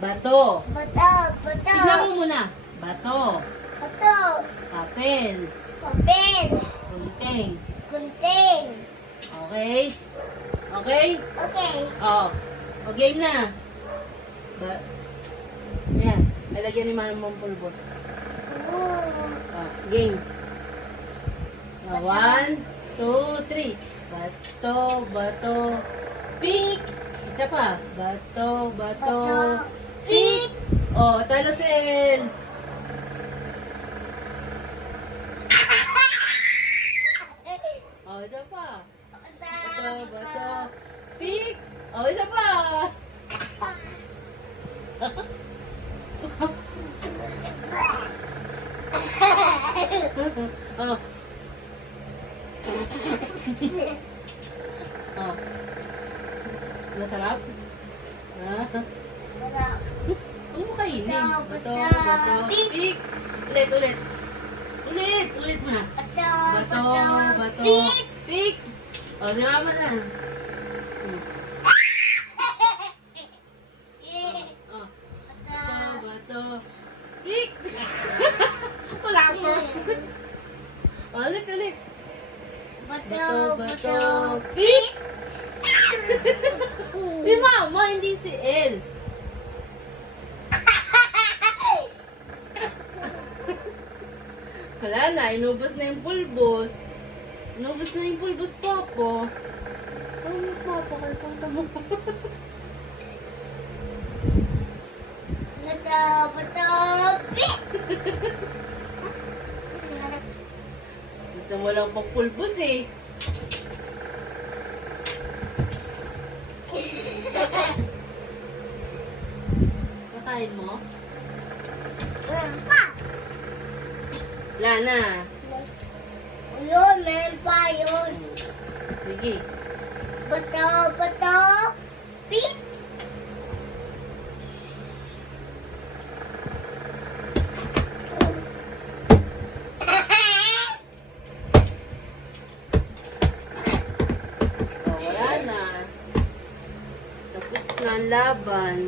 Bato. Bato. Bato. Tignan mo muna. Bato. Bato. Papel. Papel. Gunting. Gunting. Okay? Okay? Okay. Oh. O, game na. Ayan. Lalagyan ni Mama ng pulbos. Game. 1, 2, 3. Bato, bato, pick. Isa pa. Bato, bato, pick. Oh, talo si El. Oh, isa pa. Bato, bato, pick. Oh, isa pa. Oh. Oh. Masarap? Ah. Sarap. Huwag mo kainin. Bato, Bato, bato, pick. Ulit, ulit. Ulit, ulit mo na. Bato. Bato, bato, Pick. pick. O, si Mama na. Oh. Bato, bato, pick. Wala ko. Ulit, ulit. Bato. Bato, pick. Si Mama, hindi si El. Wala na, inubos na yung pulbos. Inubos na yung pulbos, Papa. Ano mo, Papa? Kalpanta mo. Bato. Bato. Pick. Gusto mo lang pang pulbos eh. Kakain mo? Pa. Wala na. Yun, meron pa yun. Sige. Bato. Bato. Pick. O, wala na. Tapos na ang laban.